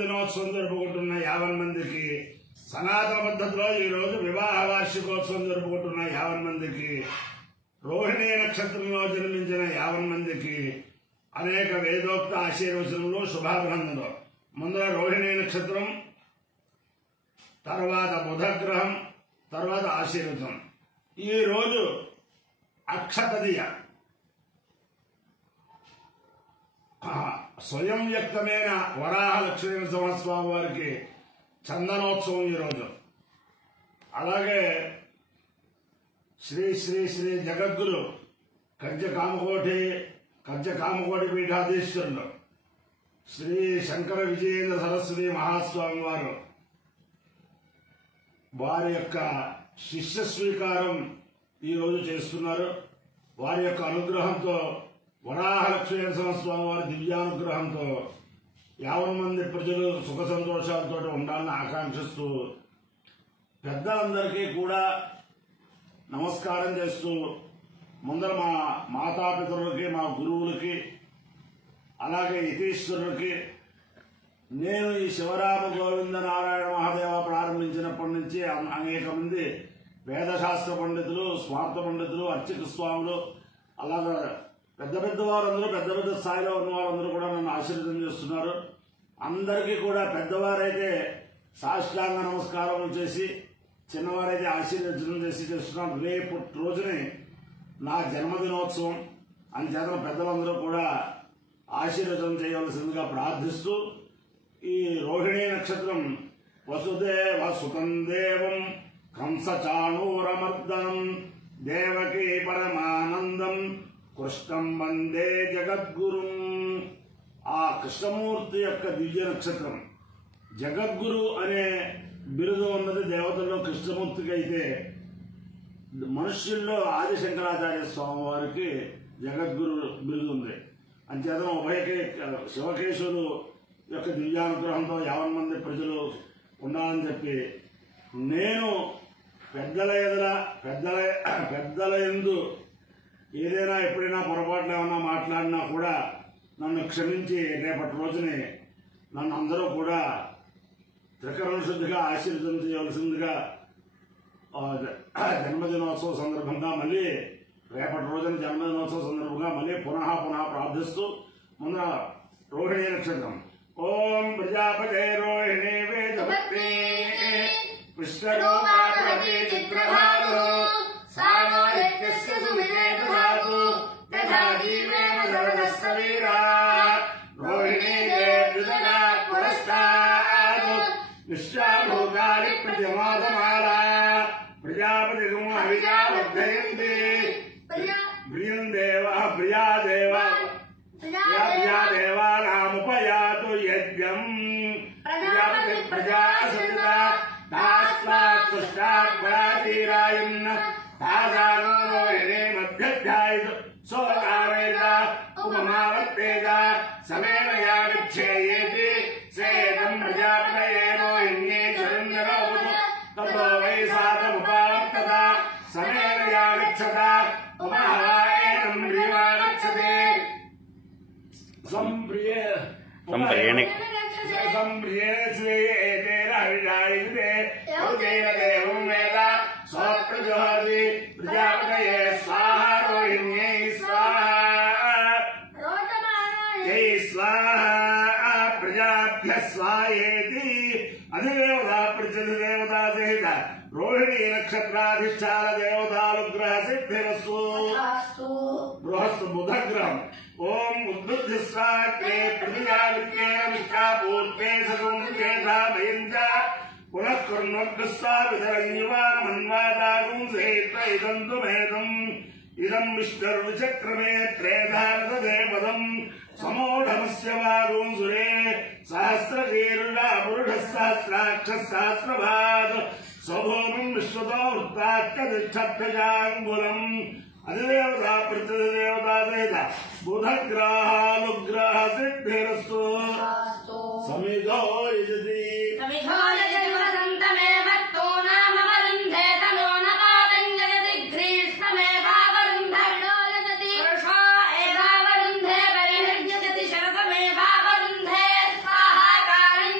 జన్మదినోత్సవం జరుపుకుంటున్న 50 మందికి, సనాతన పద్ధతిలో ఈరోజు వివాహ వార్షికోత్సవం జరుపుకుంటున్న 50 మందికి, రోహిణీ నక్షత్రంలో జన్మించిన 50 మందికి అనేక వేదోక్త ఆశీర్వచనములు, శుభాభినందనలు. ముందర రోహిణీ నక్షత్రం, తర్వాత బుధగ్రహం, తర్వాత ఆశీర్వచనం. ఈరోజు అక్షతదియ స్వయం వ్యక్తమైన వరాహ లక్ష్మీనరసింహస్వామి వారికి చందనోత్సవం ఈరోజు. అలాగే శ్రీ శ్రీ శ్రీ జగద్గురు కంచ కామకోటి పీఠాధీశ్వరులు శ్రీ శంకర విజయేంద్ర సరస్వతి మహాస్వామి వారు వారి యొక్క శిష్య స్వీకారం ఈరోజు చేస్తున్నారు. వారి యొక్క అనుగ్రహంతో, వరాహ లక్ష్మీనరసింహస్వామి వారి దివ్యానుగ్రహంతో 50 మంది ప్రజలు సుఖ సంతోషాలతో ఉండాలని ఆకాంక్షిస్తూ పెద్దలందరికీ కూడా నమస్కారం చేస్తూ, ముందర మా మాతాపితరులకి, మా గురువులకి, అలాగే యతీశ్వరులకి, నేను ఈ శివరామ గోవింద నారాయణ మహాదేవ ప్రారంభించినప్పటి నుంచి అనేక మంది వేదశాస్త్ర పండితులు, స్వార్థ పండితులు, అర్చక స్వాములు, అలాగే పెద్ద పెద్ద వారందరూ, పెద్ద పెద్ద స్థాయిలో ఉన్న వారందరూ కూడా నన్ను ఆశీర్వదం చేస్తున్నారు. అందరికీ కూడా పెద్దవారైతే సాష్టాంగ నమస్కారం చేసి, చిన్నవారైతే ఆశీర్వచనం చేసి చేస్తున్నాను. రేపు రోజునే నా జన్మదినోత్సవం అంచేతన పెద్దలందరూ కూడా ఆశీర్వచనం చేయవలసిందిగా ప్రార్థిస్తూ, ఈ రోహిణీ నక్షత్రం వసుదేవ సుతం దేవం కంసచాణూరమర్దనం దేవకీ పరమానందం కృష్ణం వందే జగద్గురుం. ఆ కృష్ణమూర్తి యొక్క దివ్య నక్షత్రం. జగద్గురు అనే బిరుదు ఉన్నది దేవతల్లో కృష్ణమూర్తికి అయితే, మనుష్యుల్లో ఆదిశంకరాచార్య స్వామి వారికి జగద్గురు బిరుదు ఉంది. అంచేత శివకేశవులు యొక్క దివ్యానుగ్రహంతో 50 మంది ప్రజలు ఉండాలని చెప్పి, నేను పెద్దల యందు ఏదైనా ఎప్పుడైనా పొరపాట్లు ఏమన్నా మాట్లాడినా కూడా నన్ను క్షమించి రేపటి రోజుని నన్ను అందరూ కూడా త్రికరణ శుద్ధిగా ఆశీర్వదం చేయవలసిందిగా జన్మదినోత్సవ సందర్భంగా మళ్ళీ రేపటి రోజున జన్మదినోత్సవ సందర్భంగా మళ్ళీ పునః ప్రార్థిస్తూ, ముందర రోహిణీ నక్షత్రం. ఓం ప్రజాపతే రోహిణీ వేదవత్తే విశ్వరూపాధి చిత్రధాతు సామాదిత్యస్య సుమితే దధాతు తథా జీవేమ సర్వస్య వీరా రోహిణీ దేవదనాత్ పురస్తాత్ విశ్వభూతాని ప్రతిమాదమాలా ప్రజాపతిగం హవిజా వర్ధయంతి ప్రియాదేవానాముపయాతు యజ్ఞం ప్రజాపతి ప్రజా సవితా దాస్మాత్ సృష్టాత్ పరాతీరాయన్న తాదానో రోహిణీమభ్యధ్యాయతు సోకావేద ఉపమావర్తేజ సమేన యాగచ్ఛేయేతి సేదం ప్రజాపతయే రోహిణ్యే చరందరౌతు తతో వై సాధముపావర్తత సమేన యాగచ్చత ఉపమహాయేనం ప్రియాగచ్చతే సంప్రియేణ శ్రేయేతేన హవిజాయతే ఔతేన దేవం వేద స్వప్రజోహతి ప్రజాపతయే స్వాహ రోహిణ్యై స్వాహ జై స్వాహ ప్రజాభ్య స్వాయేతి. అధిదేవతా ప్రతిదేవతా సహిత రోహిణీ నక్షత్రాధిష్టాన దేవతానుగ్రహ సిద్ధిరస్తు. బృహస్పతి బుధగ్రహం. ఓం ఉద్బుద్ధిస్వాగ్రే ప్రతిజావిద్యేమిష్టాపూర్తే సగుంకేషామయంచ పునః కుర్మద్భస్వావిధరయ్యవామన్వాదాగుం సేత్ర ఇదంతు మేదం ఇదం విష్ణుర్విచక్రమే త్రేధారదే పదం సమోఢమస్య వాగుం సురే సహస్రశీర్ష పురుష సహస్రాక్ష సహస్రభాగ స్వభూమిం విశ్వతో వృత్తాఖ్యతిష్టప్రజాంగులం. అధిదేవతా ప్రతిదేవతా సహిత బుధగ్రహానుగ్రహ సిద్ధిరస్తు. సమిధో యజతి శరతమే భావరుంధే స్వాహాకారం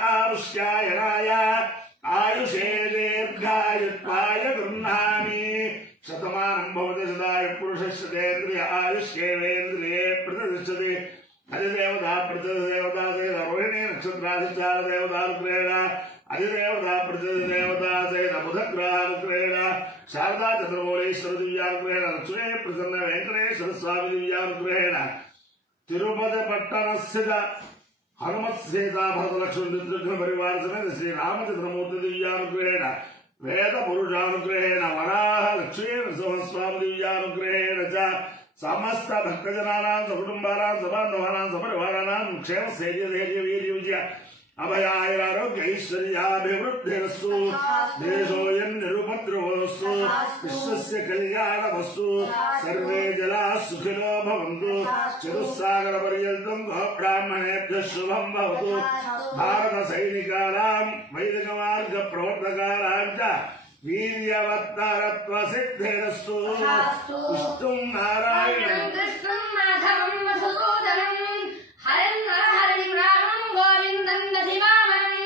తమహస్మాయుష్యాయనాయ ఆయుషే దీర్ఘాయుత్వాయ గృహ్ణామి శతమానం భవతి సదాయ పురుషస్యేంద్రియ ఆయుష్యేంద్రియే ప్రతిష్టతి అధిదేవతా ప్రతిదేవతా సేన రోహిణీ నక్షత్రాధిచార దేవతానుగ్రహేణ అధిదేవతా ప్రతిదేవతా సేన బుధగ్రహానుగ్రహేణ శారదా చంద్రమౌళీశ్వర దివ్యానుగ్రహేణ లక్ష్మీ ప్రసన్న వెంకటేశ్వర స్వామి దివ్యానుగ్రహేణ తిరుపతి పట్టణస్థిత హనుమత్ సీతా భరత లక్ష్మణ పరివార సమేత శ్రీరామచంద్రమూర్తి దివ్యానుగ్రహేణ వేద పురుషానుగ్రహేణ వరాహ లక్ష్మీ నరసింహస్వామి దివ్యానుగ్రహేణ చ సమస్త భక్తజనానాం సకుటుంబానాం సబాంధవానాం సపరివారానాం క్షేమ స్థైర్య ధైర్య వీర్య విజయ అభయారోగ్య ఐశ్వర్యాభివృద్ధిరస్తు దేశోయం నిరుపద్రవస్తు విశ్వస్య కళ్యాణమస్తు సర్వే జలా సుఖినో భవంతు చతుస్సాగర పర్యంతం గోబ్రాహ్మణేభ్యః శుభం భవతు భారత సైనికానాం వైదిక మార్గ ప్రవర్తకానాం చ వీర్యవత్తరత్వ సిద్ధిరస్తు విష్ణుం నారాయణం కృష్ణం మాధవం మధుసూదనం హరిం హరిం రామం గోవిందం దధివామనం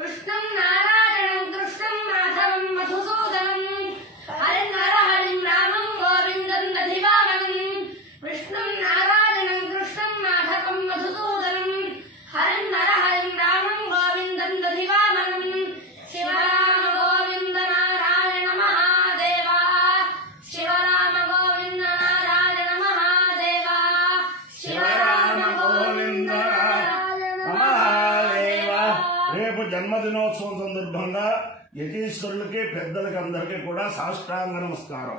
విష్ణుం నారాయణం కృష్ణం మాధవం మధుసూదనం హరిం హరిం రామం గోవిందం దధివామనం విష్ణుం నారాయణం కృష్ణం మాధవం మధుసూదనం హరిం హరిం రామం గోవిందం దధివామనం శివరామ గోవింద నారాయణ మహాదేవ శివరామ గోవింద నారాయణ మహాదేవ శివరామ గోవింద మహాదేవ. రేపు జన్మదినోత్సవం సందర్భంగా యతీశ్వరులకి పెద్దలకి అందరికీ కూడా సాష్టాంగ నమస్కారం.